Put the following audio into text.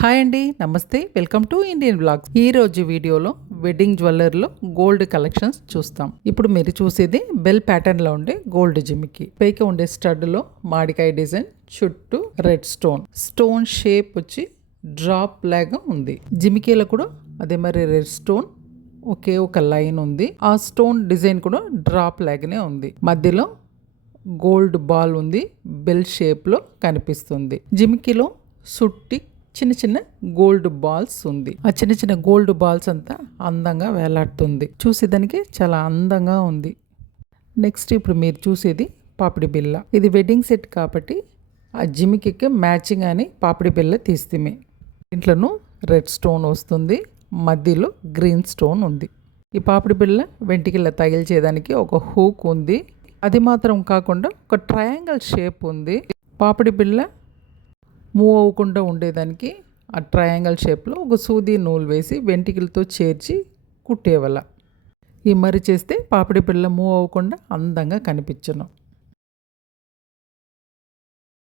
Hi అండి, నమస్తే. Welcome to Indian blogs. ఈ రోజు వీడియోలో వెడ్డింగ్ జ్యువెలర్లో గోల్డ్ కలెక్షన్స్ చూస్తాం. ఇప్పుడు మీరు చూసేది బెల్ ప్యాటర్న్ లో ఉండే గోల్డ్ జిమికి. పైకి ఉండే స్టడ్ లో మామిడికాయ డిజైన్, చుట్టూ రెడ్ స్టోన్ షేప్ వచ్చి డ్రాప్ లాగా ఉంది. జిమికీలో కూడా అదే మరి రెడ్ స్టోన్ ఒకే ఒక లైన్ ఉంది. ఆ స్టోన్ డిజైన్ కూడా డ్రాప్ లాగానే ఉంది. మధ్యలో గోల్డ్ బాల్ ఉంది, బెల్ షేప్ లో కనిపిస్తుంది. జిమికీలో సుట్టి చిన్న చిన్న గోల్డ్ బాల్స్ ఉంది. ఆ చిన్న చిన్న గోల్డ్ బాల్స్ అంతా అందంగా వేలాడుతుంది. చూసేదానికి చాలా అందంగా ఉంది. నెక్స్ట్ ఇప్పుడు మీరు చూసేది పాపిడి బిళ్ళ. ఇది వెడ్డింగ్ సెట్ కాబట్టి ఆ జిమికి మ్యాచింగ్ అని పాపిడి బిళ్ళ తీస్తే ఇంట్లోనూ రెడ్ స్టోన్ వస్తుంది, మధ్యలో గ్రీన్ స్టోన్ ఉంది. ఈ పాపిడి బిళ్ళ వెంటికిళ్ళ తగిల్చేదానికి ఒక హూక్ ఉంది. అది మాత్రం కాకుండా ఒక ట్రయాంగిల్ షేప్ ఉంది. పాపిడి బిళ్ళ మూవ్ అవ్వకుండా ఉండేదానికి ఆ ట్రయాంగిల్ షేప్లో ఒక సూది నూలు వేసి వెంటికలతో చేర్చి కుట్టేవల. ఈ మరి చేస్తే పాపిడి బిళ్ళ మూవ్ అవ్వకుండా అందంగా కనిపించను.